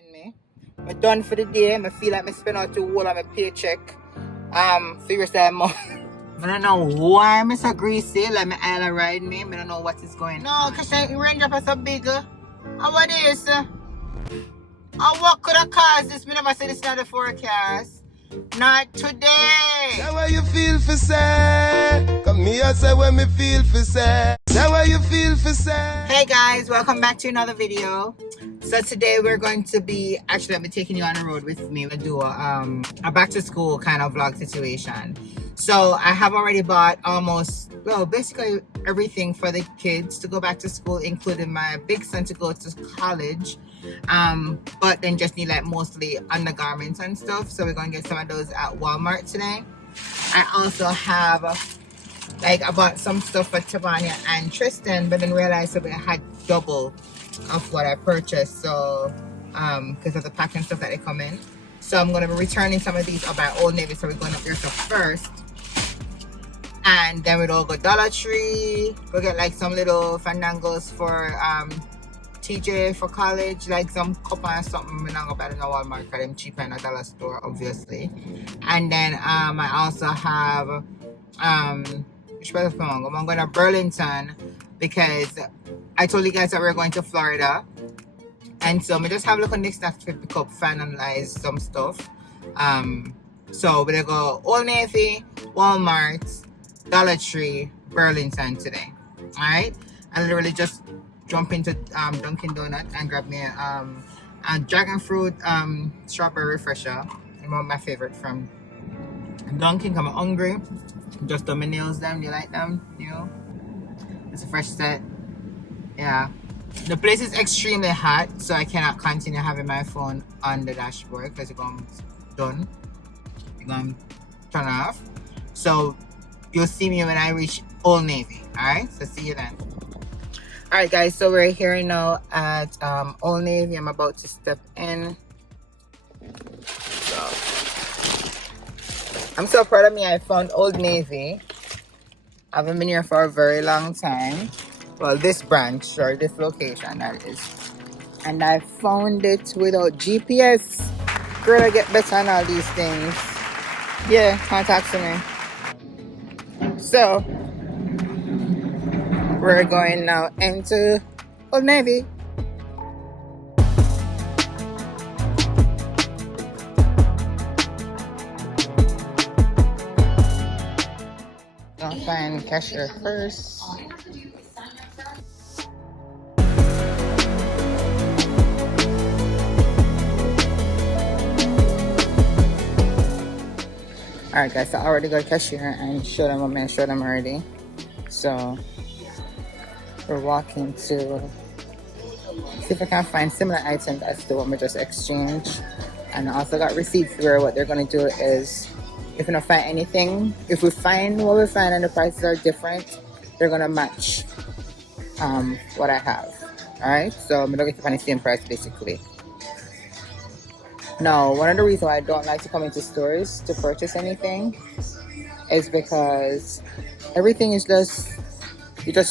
Mind me. I'm done for the day. I feel like I spend out the whole of my paycheck. Seriously, more. I don't know why I'm so greasy. Like my island ride me. I don't know what is going on. No, because the raindrop is so big. How what is? What could have caused this? Me never said it's not the forecast. Not today. Say what you feel for say. Come here, say what me feel for say. Say what you feel for say. Hey guys, welcome back to another video. So today we're going to be I'm taking you on the road with me. We'll do a back to school kind of vlog situation. So I have already bought basically everything for the kids to go back to school, including my big son to go to college. But then just need like mostly undergarments and stuff. So we're gonna get some of those at Walmart today. I also have I bought some stuff for Tavania and Tristan, but then realized that I had double of what I purchased. So because of the packing stuff that they come in. So I'm gonna be returning some of these up by Old Navy. So we're going up there first. And then we'll all go Dollar Tree. We'll get like some little fandangos for TJ for college, like some cup and something. We're not gonna buy in a Walmart because them cheaper in a dollar store, obviously. And then I also have I'm going to Burlington because I told you guys that we're going to Florida. And so we just have a look at next to pick up, finalize some stuff. So we're gonna go Old Navy, Walmart, Dollar Tree, Burlington today. Alright? I literally just jump into Dunkin' Donuts and grab me a dragon fruit strawberry refresher. One of my favorite from Dunkin'. I'm hungry. Just done my nails them. You like them? You know? It's a fresh set. Yeah. The place is extremely hot, so I cannot continue having my phone on the dashboard because it's going done. It's going to turn off. So you'll see me when I reach Old Navy. Alright? So see you then. Alright guys, so we're here now at Old Navy. I'm about to step in. So I'm so proud of me. I found Old Navy. I haven't been here for a very long time. Well, this branch or this location that is. And I found it without GPS. Girl, I get better on all these things. Yeah, contact me. So we're going now into Old Navy. Gonna find cashier first. Alright guys, so I already got cashier and showed them what I showed them already. So we're walking to see if I can find similar items as the one we just exchanged. And I also got receipts where what they're gonna do is if we don't find anything, if we find what we find and the prices are different, they're gonna match what I have. Alright, so I'm looking to find the same price basically. Now, one of the reasons why I don't like to come into stores to purchase anything is because everything is just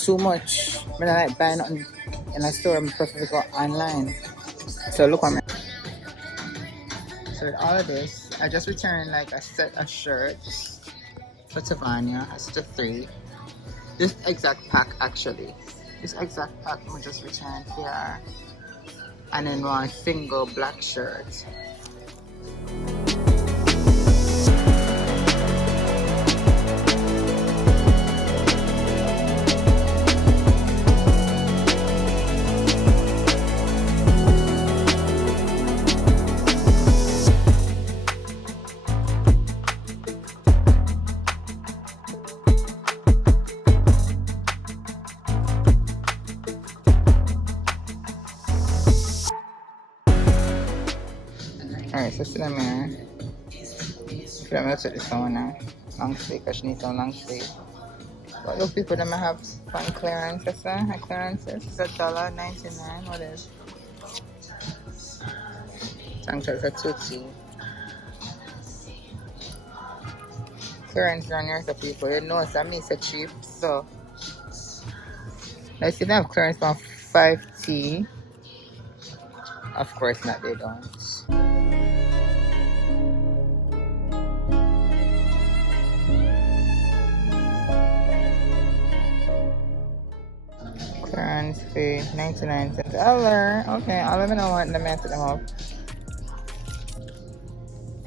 too much. When I like buying in a store, I'm prefer to go online. So look on me. So with all of this, I just returned like a set of shirts for Tavania, a set of 3. This exact pack actually. This exact pack I just returned here. And then one single black shirt. Alright, so sit them here. I'm going to take this one now. Long sleeve, because she needs some long sleeve. But those people that might have fun clearance, that's a clearances. It's $1.99. What is? Tank top for $2. Clearance down here, so people, you know, so me so cheap. So let's see if they have clearance on 5T. Of course not, they don't. Clearance fee, 99 cents. Okay, I'll let me know what the man took them up.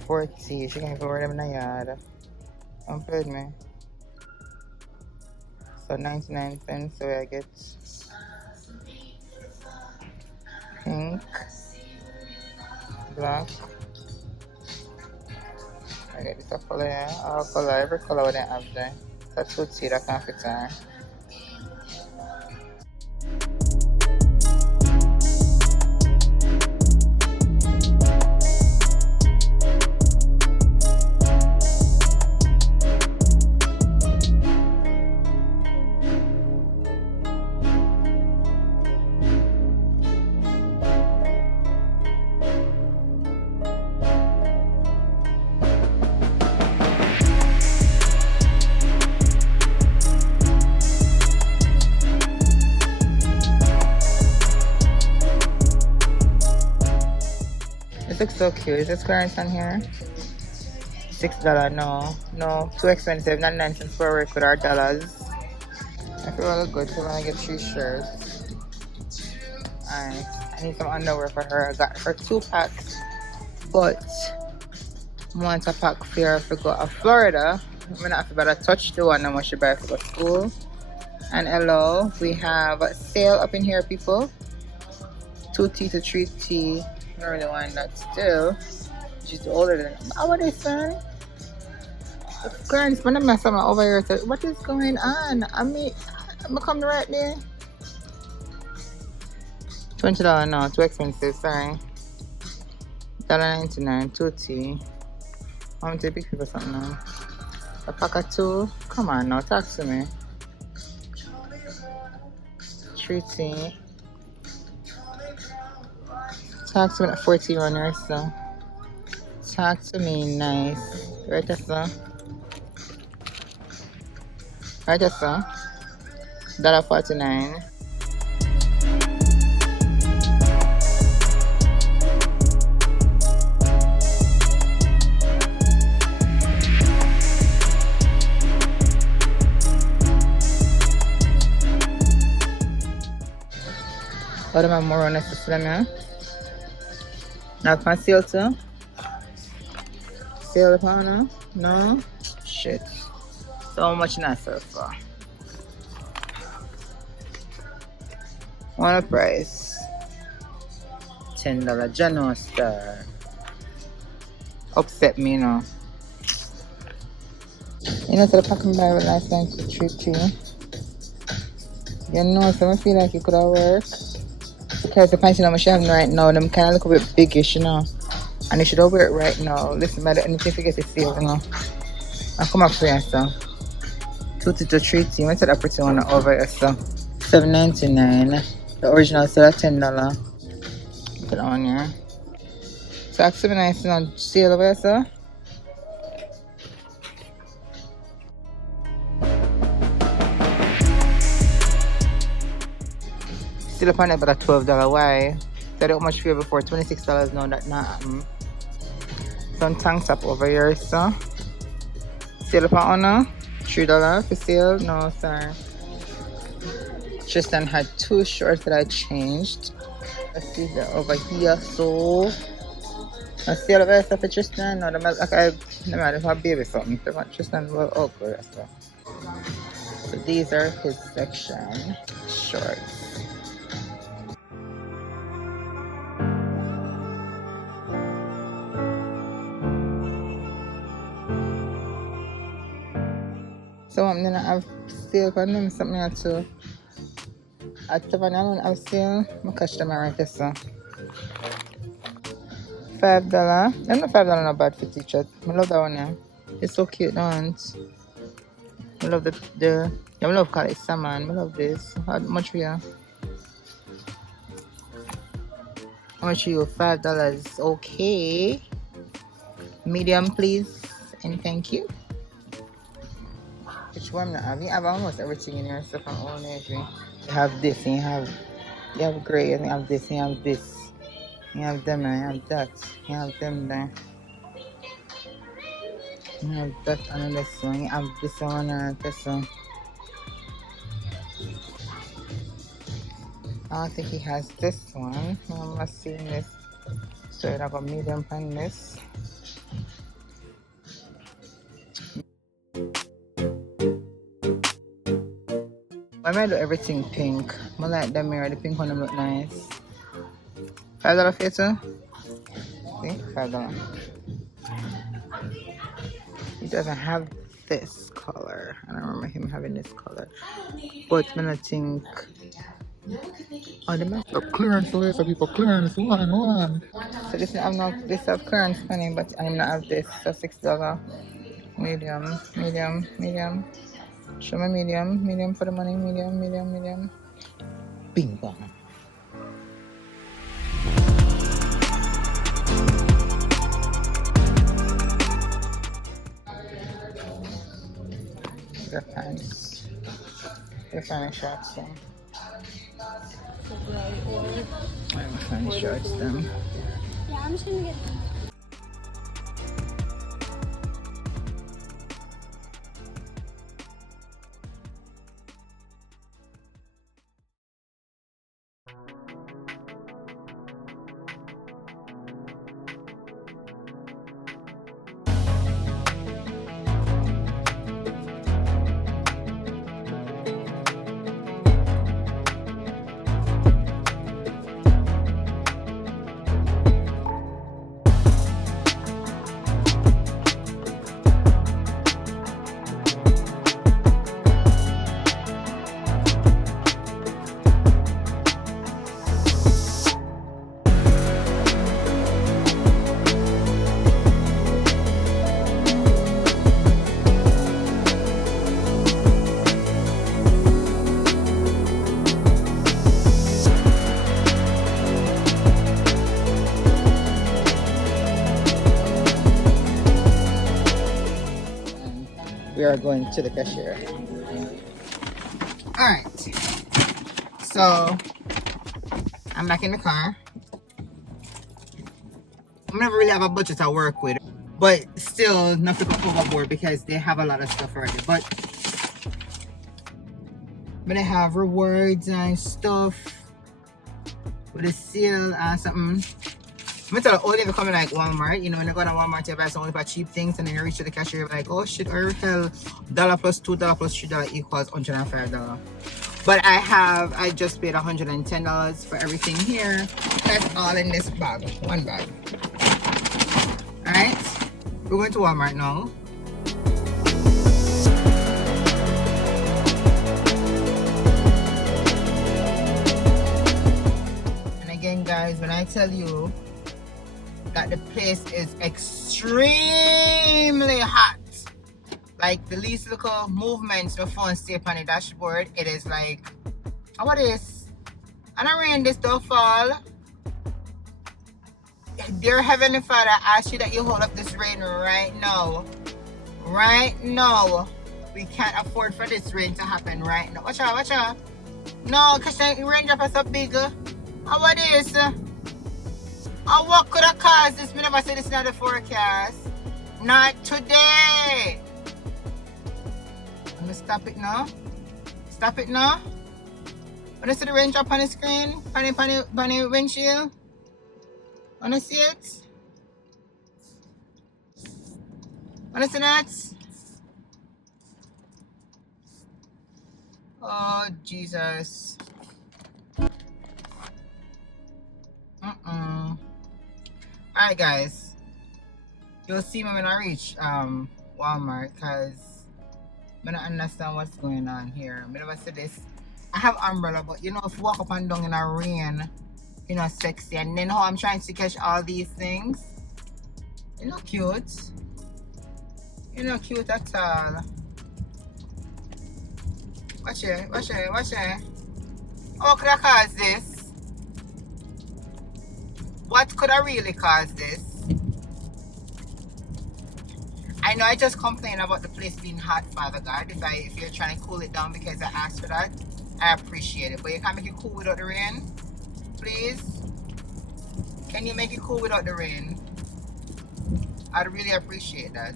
40, she can go rid of them in the yard. Don't pay me. So 99 cents, so I get pink, black. I get this color here. All color, every color with have there. That's what see that can fit her. This looks so cute. Is this clearance on here? $6. No, too expensive. 99 cents for a work with our dollars. I feel really good, so I'm gonna get 3 shirts. Alright, I need some underwear for her. I got her 2 packs, but once a pack for her to go to Florida, I'm gonna have to better touch the one and what she buy for the school. And hello, we have a sale up in here, people. 2T to 3T. I don't really want that still. She's older than what is that? Clearance, but I'm not something over here. So what is going on? I'm coming right there. $20, no, too expensive, sorry. $1.99, 2T. I'm going to pick people something now. A pack of 2. Come on now, talk to me. 3T. Talk to me at 40 runners, so. Talk to me nice. Right there, sir. Right there, sir. $1.49. What am I more on this slim, yeah? Now can I sale too? Sale upon her? No? Shit. So much nicer for. What price? $10 General Star. Upset me, you know. You know, so the packing buy with last time to treat you. You know, so I feel like it could have worked. Because the pants you know, I have right now, them kind of look a bit biggish, you know. And you should wear it right now. Listen, matter anything to get it sealed, you know. I'll come up for you, so. 2T to 3T. Went to that pretty one over here, so. $7.99. The original sale at $10. Put it on here. So actually nice on sale over here, so. Still upon it, but at $12. Why? Said how much for before? $26 now. That not happen. Some tank top over here, so. Still upon honor. $3 for sale. No, sorry. Tristan had 2 shorts that I changed. Let's see that over here. So I see all of that stuff for Tristan. No, the like I matter if I baby something. So Tristan will awkward as well. So these are his section shorts. So I'm gonna have sale for them something or two. At Taverna I don't have sale. I catch them right there, so. $5. I know $5 not bad for t-shirt. I love that one, yeah. It's so cute, don't it? I love I love call it salmon. I love this. How much for you? How much for you? $5. Okay. Medium, please. And thank you. Which one I have? You have almost everything in here. Stuff from Old Navy. You have this and you have gray and you have this and you have this. You have them and you have that. You have them there. You have that and this one. You have this one and this one. I don't think he has this one. I'm not seeing this. So I got medium on this. I might do everything pink. I like the mirror. The pink one look nice. $5 for you too? See? $5. He doesn't have this color. I don't remember him having this color. But I don't think. Oh, the match. Clearance, so people clearance, one. So this I'm not this have clearance money, but I'm not have this. So $6. Medium. Show me medium for the money. Medium. Bing bong. The pants. The funny shorts them. I'm funny shorts them. Yeah, I'm just gonna get them. We are going to the cashier. Alright. So I'm back in the car. I never really have a budget to work with. But still not to go overboard because they have a lot of stuff already. But they have rewards and stuff with a sale and something. I'm tell you, only if you come in like Walmart, you know, when you go to Walmart, you buy some only for cheap things, and then you reach to the cashier, you're like, oh shit, or hell, $1 plus $2 plus $3 equals $105. But I just paid $110 for everything here. That's all in this bag, one bag. Alright, we're going to Walmart now. And again, guys, when I tell you that the place is extremely hot, like the least little movements the phone stay up on the dashboard, it is like, oh, what is? And I rain this don't fall. Dear Heavenly Father, I ask you that you hold up this rain right now. Right now. We can't afford for this rain to happen right now. Watch out. No, because the raindrop is so big. Oh, what is? Oh, what could have caused this? Me never say this in the forecast. Not today. I'm gonna stop it now. Wanna see the raindrop on the screen? On the windshield? Wanna see it? Wanna see that? Oh, Jesus. Alright, guys. You'll see me when I reach Walmart, because I don't understand what's going on here. I never said this. I have umbrella, but you know, if you walk up and down in the rain, you know, sexy. And then how I'm trying to catch all these things. You're not cute. You're not cute at all. Watch it. What could have caused this? What could have really caused this? I know I just complained about the place being hot, Father God. If you're trying to cool it down because I asked for that, I appreciate it. But you can't make it cool without the rain, please. Can you make it cool without the rain? I'd really appreciate that.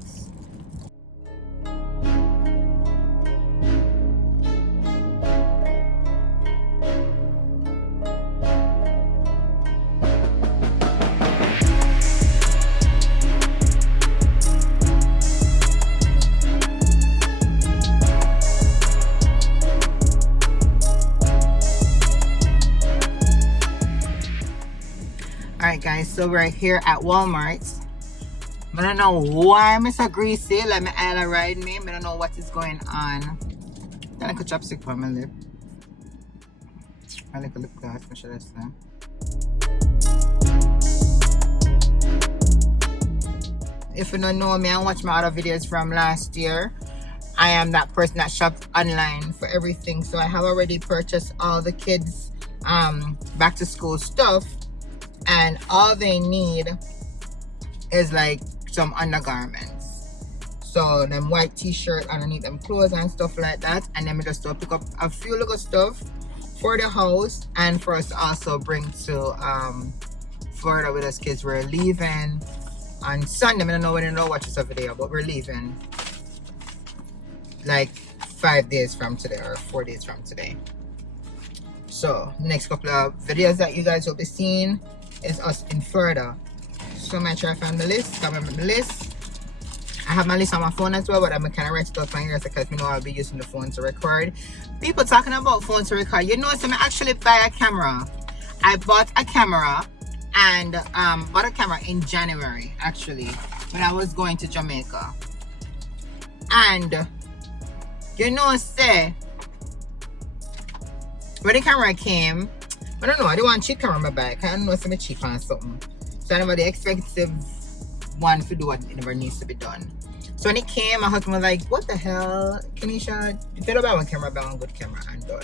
Alright guys, so we're here at Walmart. I don't know why I'm so greasy. Let me Ella ride me. I don't know what is going on. Then I could chopstick for my lip. I like a lip gloss, what should I say? If you don't know me and watch my other videos from last year, I am that person that shops online for everything. So I have already purchased all the kids back to school stuff. And all they need is like some undergarments, so them white t-shirt underneath them clothes and stuff like that. And then we just pick up a few little stuff for the house and for us to also bring to Florida with us kids. We're leaving on Sunday. I don't know when you know watch this video, but we're leaving like 5 days from today or 4 days from today. So next couple of videos that you guys will be seeing is us in Florida. So make sure I find the list. I remember the list. I have my list on my phone as well, but I'm kind of write it up on here because you know I'll be using the phone to record. People talking about phone to record. You know, so I actually buy a camera. I bought a camera and bought a camera in January actually when I was going to Jamaica. And you know, say when the camera came, I don't know, I don't want cheap camera on my bike. I don't know if I'm cheap on something. So I never the expensive one to do what it never needs to be done. So when it came, my husband was like, what the hell, Kenisha? If you don't buy one camera, buy one good camera and done.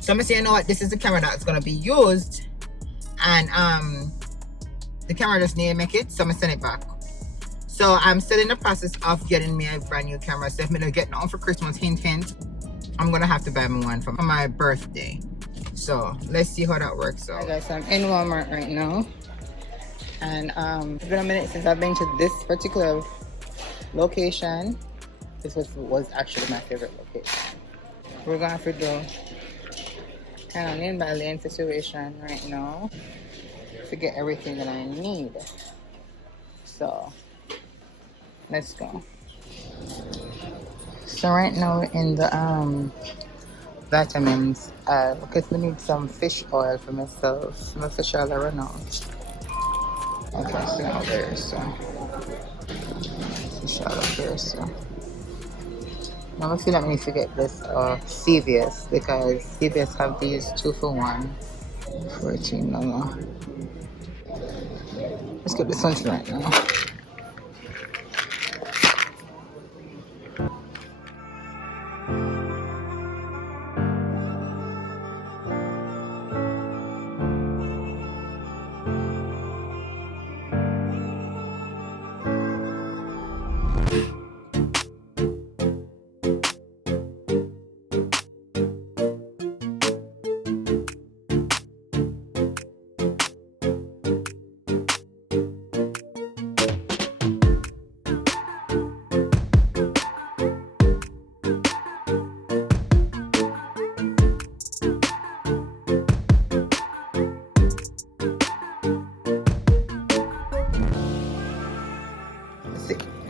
So I'm gonna say, you know what, this is the camera that's gonna be used. And the camera just need to make it, so I'm gonna send it back. So I'm still in the process of getting me a brand new camera. So if I don't get nothing for Christmas, hint hint, I'm gonna have to buy me one for my birthday. So let's see how that works out. Alright guys, so I'm in Walmart right now. And it's been a minute since I've been to this particular location. This was actually my favorite location. We're gonna have to do kind of lane by lane situation right now to get everything that I need. So let's go. So right now we're in the vitamins because we need some fish oil for myself. My fish oil are run out. Okay, so now there, so fish oil up there, so now I feel like I need to get this CVS because CVS have these 2 for $1 $14. Let's get this one right now.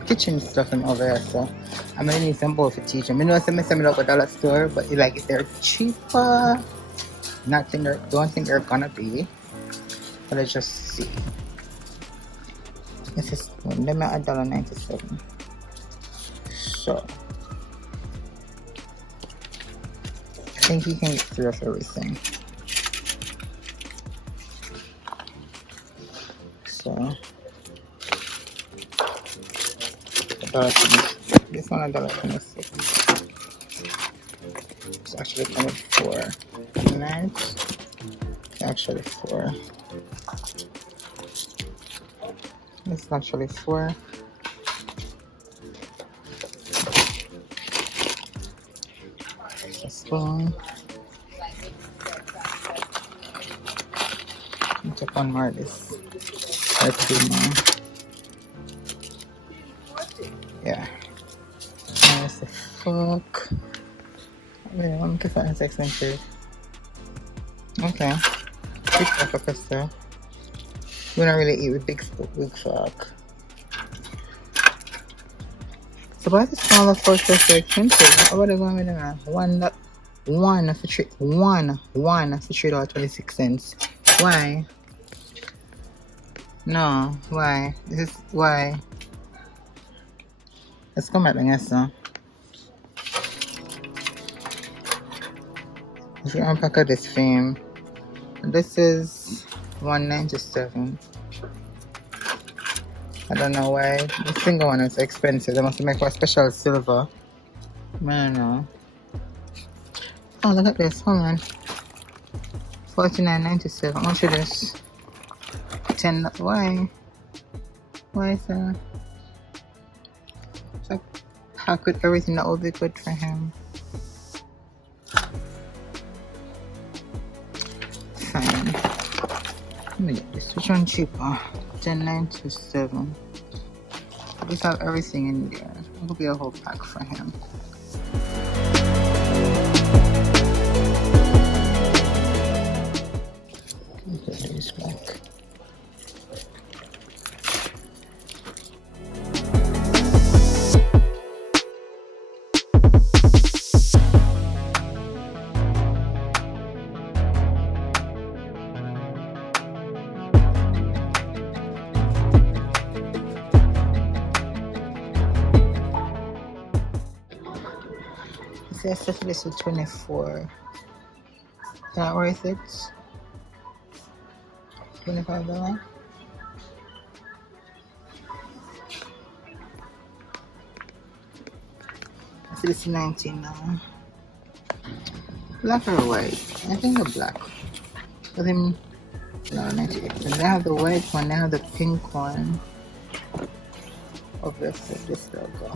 Kitchen stuff and over there, so I'm gonna need some bowl for teaching. I know some at the dollar store, but like if they're cheaper, don't think they're gonna be. But let's just see. This is limit at $1.97. So I think you can get through of everything. So this one $1.26. It's actually coming for nice. It's actually for. It's actually for. A spoon. check one more of this. Try to do more. Yeah. What the fuck? Wait, I'm looking for an expensive. Okay. Big fork of pasta. We don't really eat with big fork. So why is the smaller fork so expensive? How about I going with them? One for $3.26. Why? No, why? This is why. Let's come back again, so. If you unpack this film, this is $1.97. I don't know why the single one is expensive. They must make a special silver. I don't know. Oh, look at this. Hold on. $49.97. How much is this? $10. Why? Why is that? It's like pack with everything that would be good for him. Fine. Let me get this. Which one cheaper? $10.97. Just have everything in there. It'll be a whole pack for him. Put these back. I set this to 24. Is that worth it? $25? I see this is 19 now. Black or white? I think the black. But then, no, 98. And they have the white one, they have the pink one. Obviously, this logo.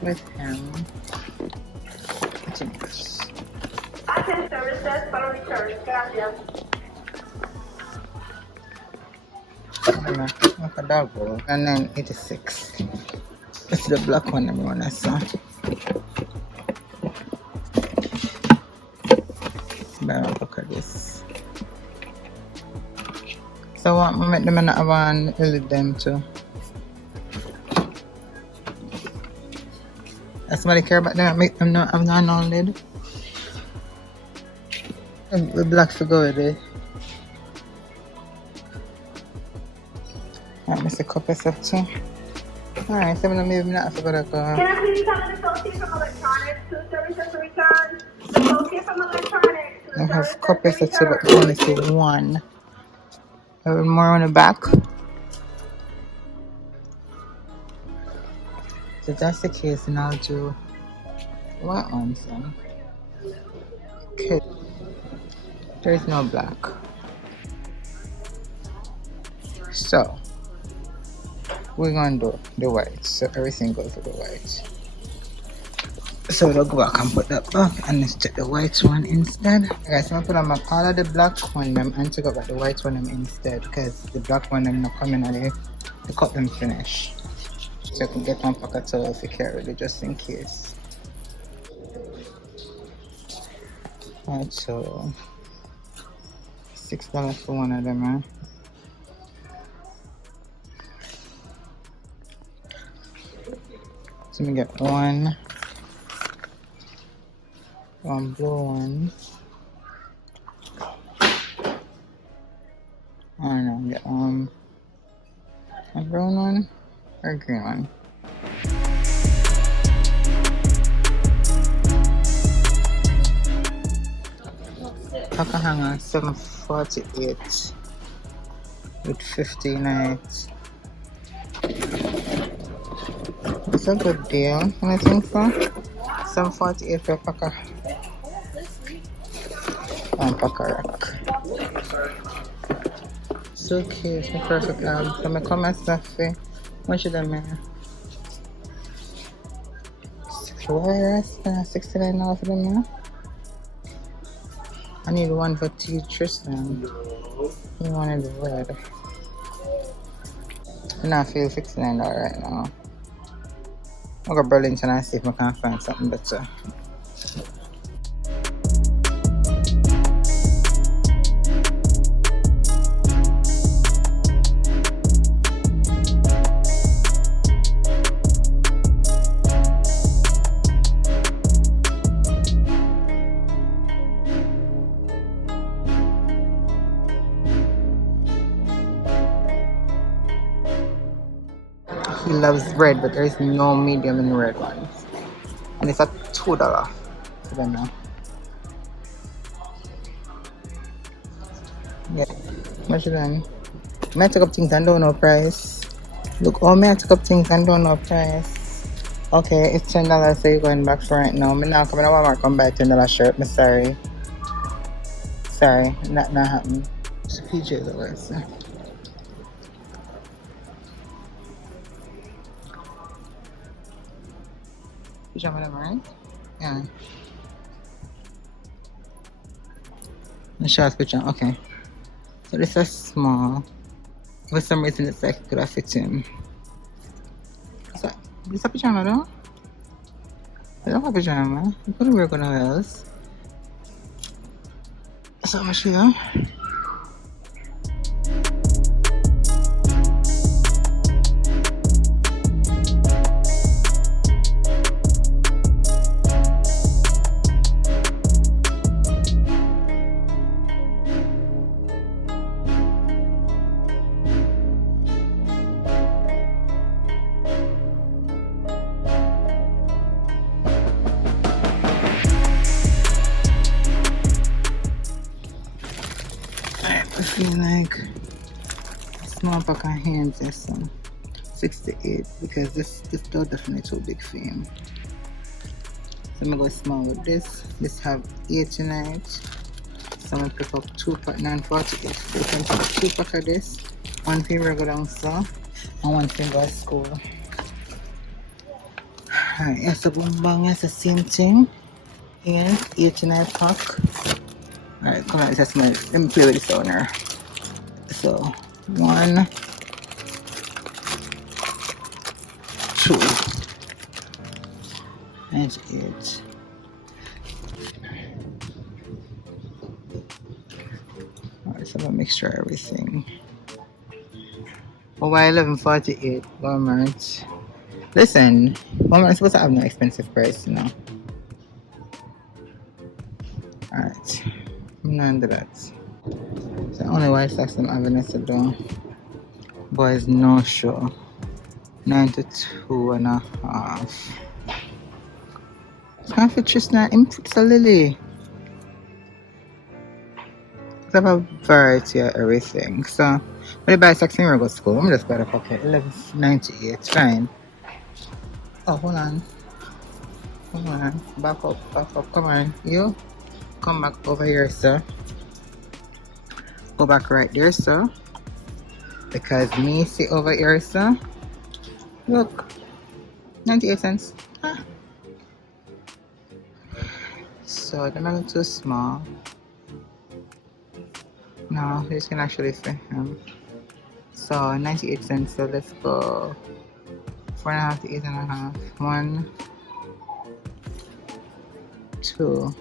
With him. Continuous. Access services para return. Gracias. Like a double. And then 86. This is the black one everyone I saw. Better look at this. So what I make them in that one lead them too. Does somebody care about them? Make them not have no lid. The black to go with it. Alright, Mr. Cup yourself too. Alright, so I'm gonna maybe not forget to go. Can I please have an associate from electronics to services to return? Associate from electronics to I have services cup to yourself too, but only see one. A little more on the back. So that's the case, and I'll do what ones then? Okay. There's no black. So we're gonna do the white. So everything goes with the white. So we'll go back and put that back and let's take the white one instead. Guys, I'm gonna put on my all of the black one them and take out the white one them instead because the black one them not coming and the cut them finish. So I can get one pack of towels to carry it just in case. Alright, so $6 for one of them, huh? So let me get one blue one. I don't know, get a brown one or a green one. Packer hanger $7.48 with 59. It's a good deal, I think so. $7.48 for a packer. And packer rack. So cute, my perfect lamp. So I come and stuff. What should I make? $69 for them now. I need one for T. Tristan. You wanted the red. I'm not feel $69 right now. I'll go to Burlington and see if I can find something better. He loves red, but there is no medium in the red ones. And it's at $2. I don't know. Yeah. Much then. I took up things and don't know price. Look, all I took up things and don't know price. Okay, it's $10, so you're going back for right now. I'm not coming to Walmart, come buy $10 shirt. I'm sorry. Sorry, not happening. It's PJ the worst. Pajama them, right? Yeah. The short picture, okay. So this is small. For some reason it's like it could have fit him. So this a pajama though? I don't have a pajama. You couldn't wear it nowhere else. So much here. I feel like a small pack of hands or some 68 because this door definitely too big for him. So I'm gonna go small with this. This have 8 tonight. So I'm gonna pick up 2 pack 948. So you can take 2 pack of this. One for go down so and one for go to school. Alright, yes, so boom bang, it's the same thing. Here, 89 pack. Alright, come on, let's let me play with this owner. So 1, 2, 98. Alright, so I'm gonna make sure everything. Oh, why 1148 Walmart? Listen, Walmart is supposed to have no expensive price, you know. Alright, I'm not into that. So only white socks I'm having this to do. Boys no show. 92.5. Can't fit just now. It's a lily. I have a variety of everything. So when I buy socks in go to school, I'm just buy the pocket. 11.98. Fine. Oh, hold on. Hold on. Back up. Come on. You come back over here, sir. Go back right there, sir. Because me see over here, sir. Look. 98 cents. Ah. So they're not too small. No, this can actually fit him. So 98 cents. So let's go 4.5 to 8.5. 1, 2.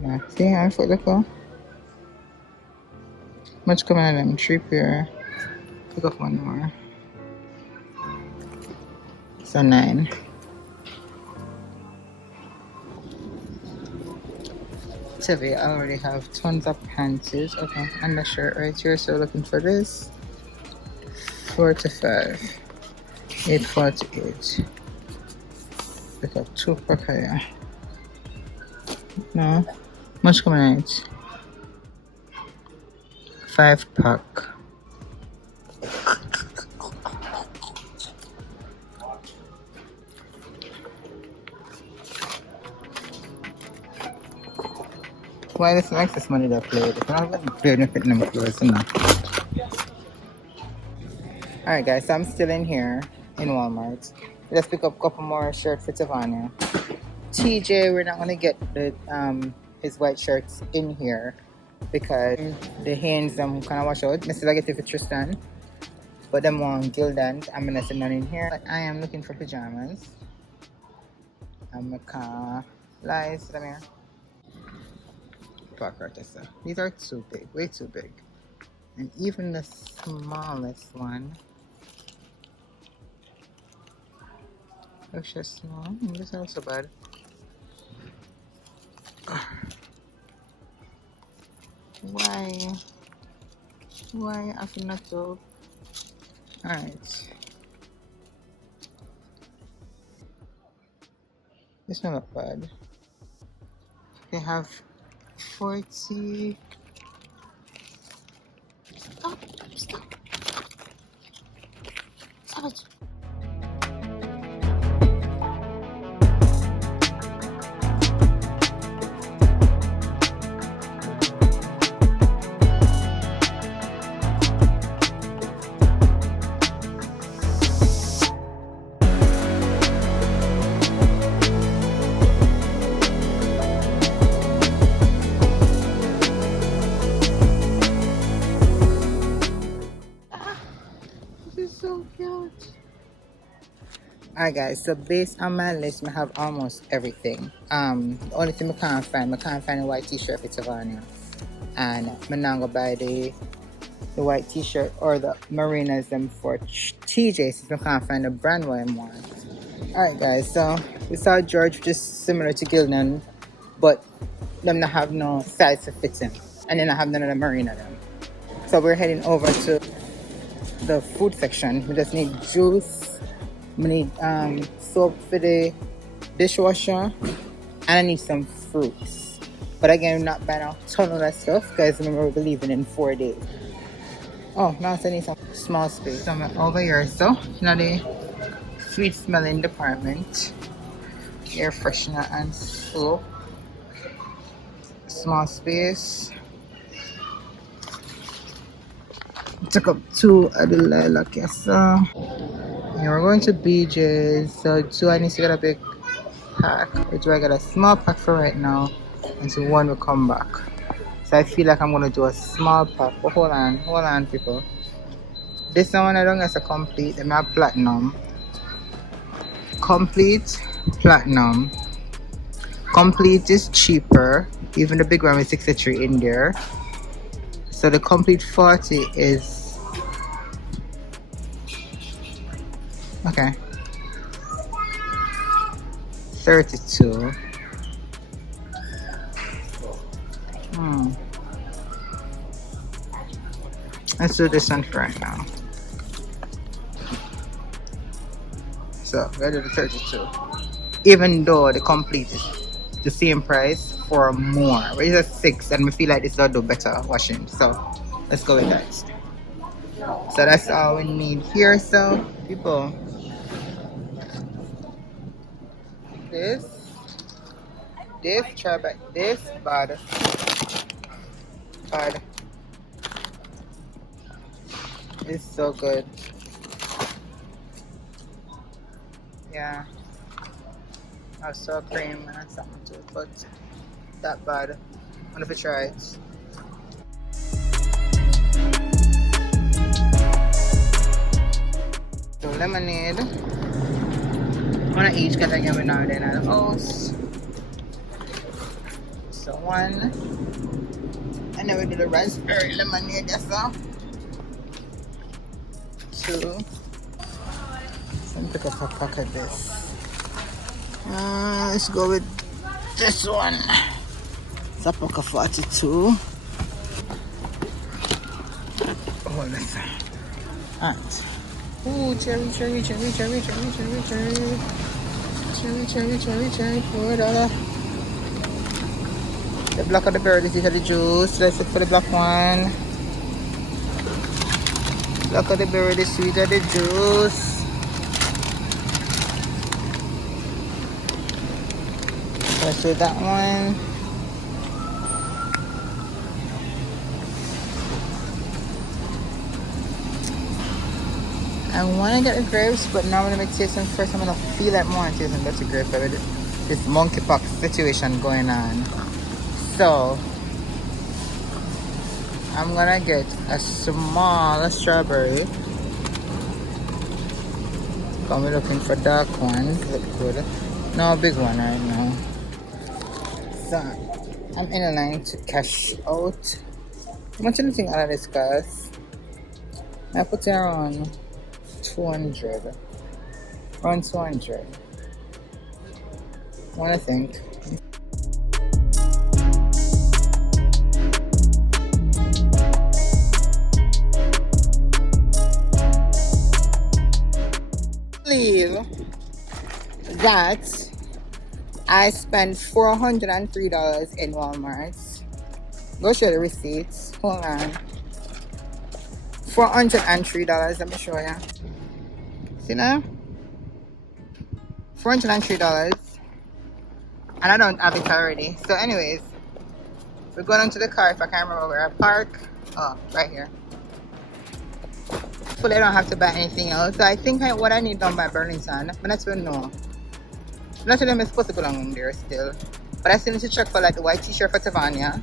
Yeah, see how I foot look up? Much coming on them 3 pair. Pick up 1 more. So 9. TV, I already have tons of panties. Okay, undershirt right here. So looking for this. 45. 848. Pick up 2 pack here. No. Much coming out. 5 pack. Why this makes this money that play? It's not going to play anything in the clothes, you know. Alright guys, so I'm still in here in Walmart. Let's pick up a couple more shirts for Tavania. TJ, we're not gonna get the his white shirts in here because the hands kind of wash out. I still get it for Tristan, but them one Gildan. I'm gonna send none in here. But I am looking for pajamas. I'm gonna lies. Let me park right there. These are too big, way too big, and even the smallest one. Looks just small. This is not so bad. Why? Why I feel not so? Alright. This one not bad. They have 40. Stop! Stop! Stop it! So cute. Alright guys, so based on my list, I have almost everything. The only thing I can't find a white t-shirt for Tavania. And I'm not gonna buy the white t-shirt or the marinas them for TJ since I can't find the brand what I want. Alright guys, so we saw George just similar to Gildan, but them not have no size to fit him. And then I have none of the marina them. So we're heading over to the food section. We just need juice, we need soap for the dishwasher, and I need some fruits. But again, we're not buying a ton of that stuff because remember we're leaving in 4 days. Oh, now I need some small space. So I'm over here, so now the sweet smelling department, air freshener and soap, small space. Took up 2 of the lilac, yes. Yeah, we're going to BJ's. So do I need to get a big pack or do I get a small pack for right now until one will come back? So I feel like I'm gonna do a small pack. But hold on people. This one I don't get a complete, they have platinum. Complete platinum. Complete is cheaper. Even the big one with 63 in there. So the complete 40 is okay. 32. Let's do this one for right now. So we're gonna do the 32. Even though the complete is the same price for more. It's a 6 and we feel like this will do better washing. So let's go with that. So that's all we need here. So people, this try back this bad. It's so good. Yeah. I saw cream and something to it, but that bad. I wonder if I try it. So lemonade. One of each because I get it now and then at the house. So 1. And then we do the raspberry lemonade, that's all. 2. So I'm pick up a pack of this. Let's go with this one. It's a pack of 42. Oh, listen. Alright. Ooh, cherry. $4. The black of the berry, this is the juice. Let's look for the black one. Black of the berry, the sweet of the juice. Let's do that one. I want to get the grapes, but now when I taste them first, I'm going to feel like more tasting better grapes with this monkeypox situation going on. So I'm gonna get a small strawberry. I'm looking for dark ones. Look good. No big one right now. So I'm in a line to cash out. How much do you think out of this cost? I put it around 200. Around 200. What do you think? Believe that I spent $403 in Walmart. Go show the receipts. Hold on. $403. Let me show you. See now? $403. And I don't have it already. So anyways, we're going into the car if I can't remember where I park. Oh, right here. Hopefully I don't have to buy anything else. So I think what I need done by Burlington, but that's when no. Not sure I'm supposed to go down there still. But I still need to check for like the white t-shirt for Tavania.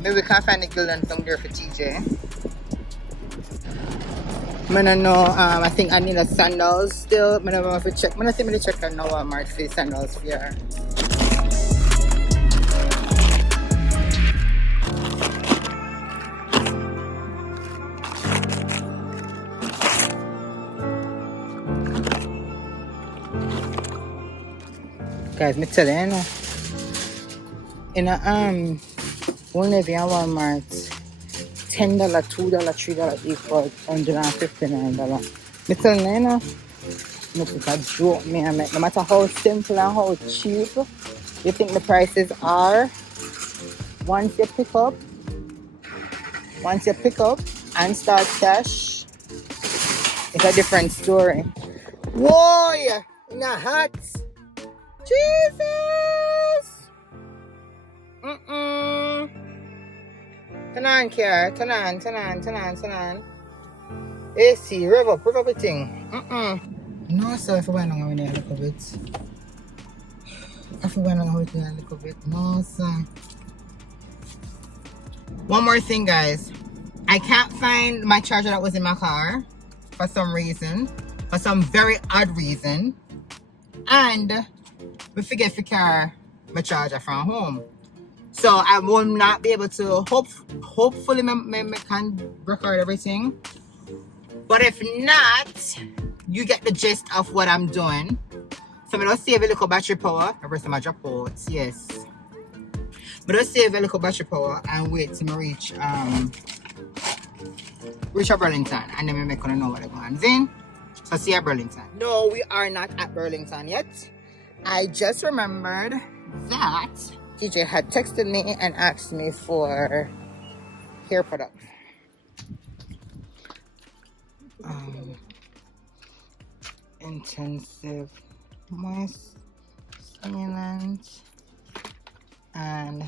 Maybe we can find the Gildan song there for TJ. I don't know, I think I need a sandals still. I don't know if I check. I don't think I check on Walmart for the sandals here. Guys, me tell you, in a only via Walmart, $10, $2, $3 equals $159. Me tell you, look at a joke me. No matter how simple and how cheap you think the prices are, once you pick up and start cash, it's a different story. Whoa, in a hat. Jesus! Turn on, Kiara. Turn on. AC, rev up the thing. No, sir, if I went on a little bit. No, sir. One more thing, guys. I can't find my charger that was in my car for some reason. For some very odd reason. And we forget to carry my charger from home. So I will not be able to, hopefully I can record everything. But if not, you get the gist of what I'm doing. So I'm going to save a little battery power. Every time I drop out, yes. I'm going to save a little battery power and wait till I reach Burlington. And then I'm going to know what I'm going to do. So see you at Burlington. No, we are not at Burlington yet. I just remembered that TJ had texted me and asked me for hair products. Intensive moist stimulant and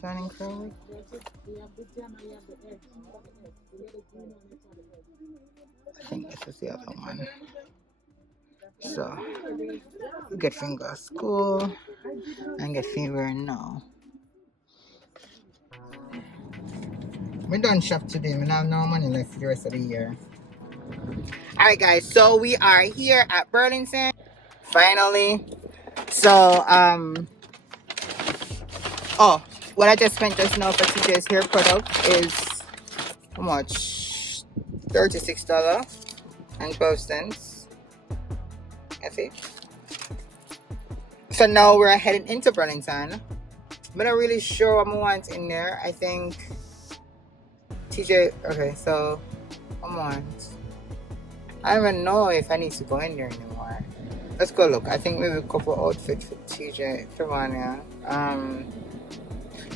shining curls. I think this is the other one. So, get finger school and get finger now. We done shop today. We don't have no money left for the rest of the year. Alright guys, so we are here at Burlington. Finally. So, oh, what I just spent just now for TJ's hair product is how much? $36.12. I think. So now we're heading into Burlington. I'm not really sure what I want in there. I think TJ. Okay, so I don't even know if I need to go in there anymore. Let's go look. I think maybe a couple outfits for TJ. Come on, yeah.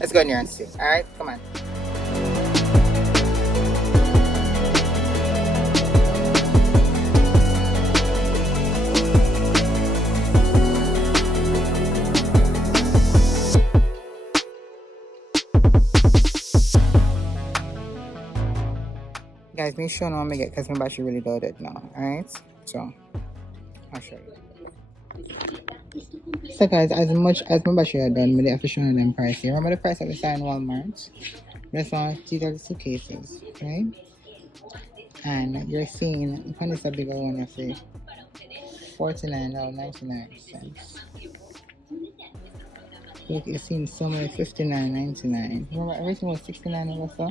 Let's go in there and see. All right, come on. Guys, make sure I'm gonna get because my battery really loaded now. Alright, so I'll show you. So guys, as much as my battery are done, I have to show them price here. Remember the price that we saw in Walmart? This one, these are the suitcases, right? And you're seeing, when it's a bigger one, I say $49.99. Look, you're seeing so many $59.99. Remember everything was $69 or so?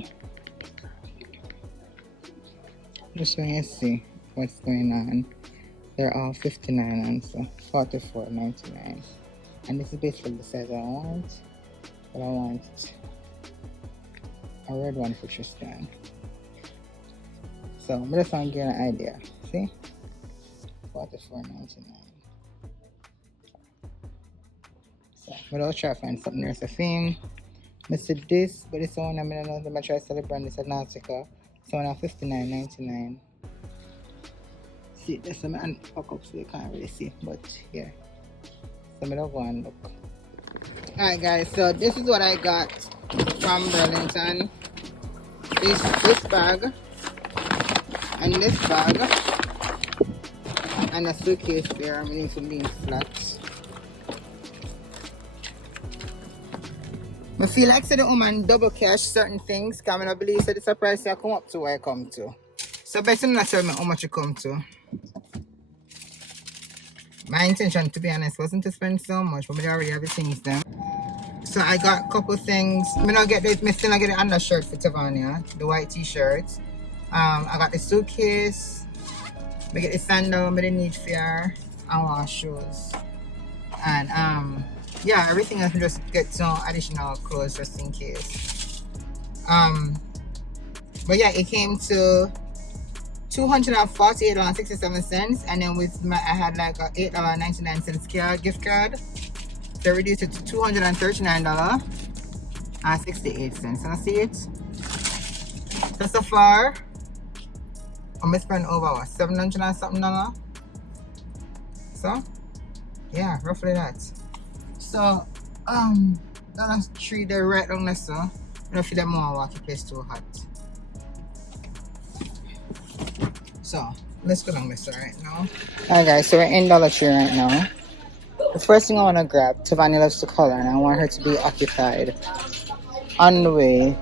Just when you see what's going on, they're all $59 and so $44.99. And this is basically the size I want, but I want a red one for Tristan. So I'm just want to get an idea. See? $44.99. So but I'll try to find something else. A theme. I said this, but this one I don't know the mattress of the brand is a Nautica. So now $59.99. See, there's some and fuck up so you can't really see, but yeah. So I'm gonna go and look. Alright guys, so this is what I got from Burlington. This bag and this bag and a suitcase there. I'm need to lean flat. I feel like the woman double cash certain things because I don't believe that it's a price I come up to where I come to. So best not tell me how much you come to. My intention, to be honest, wasn't to spend so much, but I already have the things done. So I got a couple things. I still not get the undershirt for Tavania, the white t-shirt. I got the suitcase. I get the sandal, I didn't need fear. I want shoes. And yeah, everything else just get some additional clothes just in case. But yeah, it came to $248.67, and then with I had like a $8.99 gift card. They reduced it to $239.68. And I see it. So far, I'm gonna spend over what, $700 and something. So yeah, roughly that. So Dollar Tree they're right down there, so I don't feel that more walk the place too hot. So let's go down this right now. Alright guys, so we're in Dollar Tree right now. The first thing I want to grab, Tavania loves to color and I want her to be occupied on the way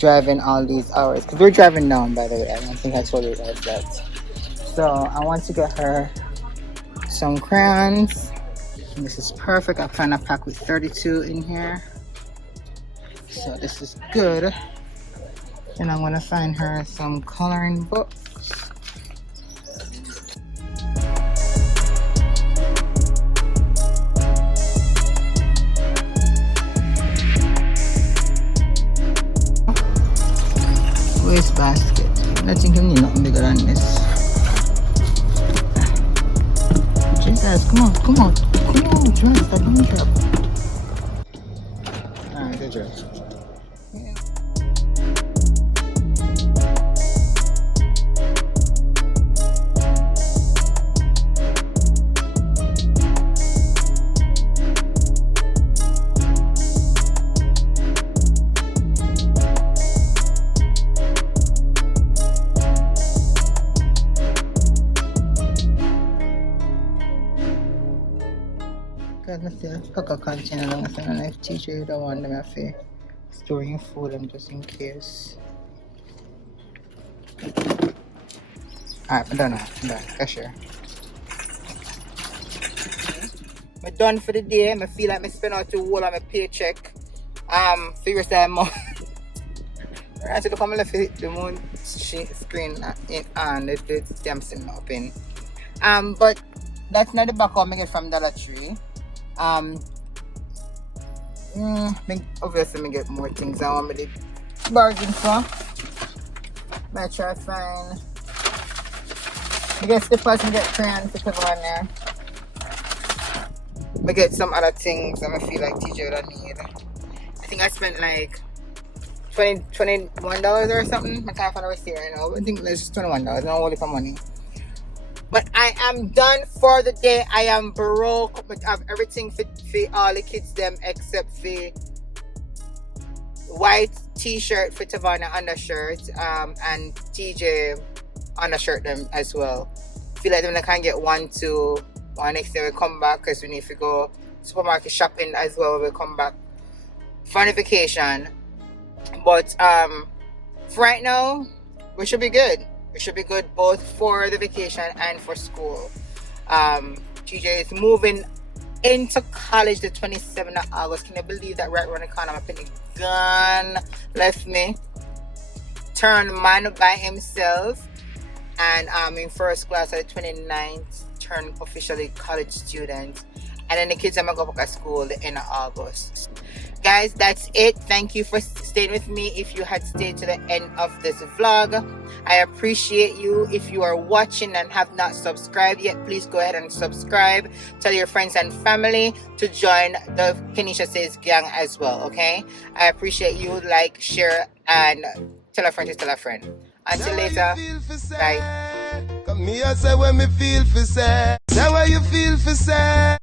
driving all these hours. Because we're driving down, by the way. I don't think I told you guys that. So I want to get her some crayons. And this is perfect. I found a pack with 32 in here. So this is good. And I'm going to find her some coloring books. Waste basket. I think I need nothing bigger than this. Jesus, come on, dress, I don't care. Alright, good dress. Yeah. I still pack a container along with an if teacher don't want them to store your food and just in case. Alright, I'm done now. Cashier. I'm done for the day. I feel like I spent out the whole of my paycheck. For your time more. Right, so come left the moon screen and the stamp still not open. But that's not the back I get from Dollar Tree. Obviously, I get more things I want me to bargain for. Might try to find. I guess the person get crayons to put on there. I get some other things I feel like TJ would need. I think I spent like $21 or something. I can't find a receipt right now. I think it's just $21. I don't hold it for money. But I am done for the day. I am broke. But I have everything for all the kids them except for white t-shirt for Tavana undershirt and TJ undershirt them as well. Feel like them I can get one One next day we come back because we need to go supermarket shopping as well when we come back for the vacation. But for right now, we should be good. We should be good both for the vacation and for school. TJ is moving into college the 27th of August. Can you believe that right around the corner? My penny gun left me. Turned man by himself. And I'm in first class at the 29th. Turned officially college student. And then the kids are going to go back to school the end of August. Guys, that's it. Thank you for staying with me. If you had stayed to the end of this vlog, I appreciate you. If you are watching and have not subscribed yet, please go ahead and subscribe. Tell your friends and family to join the Kenisha Says gang as well, okay? I appreciate you. Like, share, and tell a friend to tell a friend. Until later, bye. Come here, say when me feel for say. Say what you feel for say.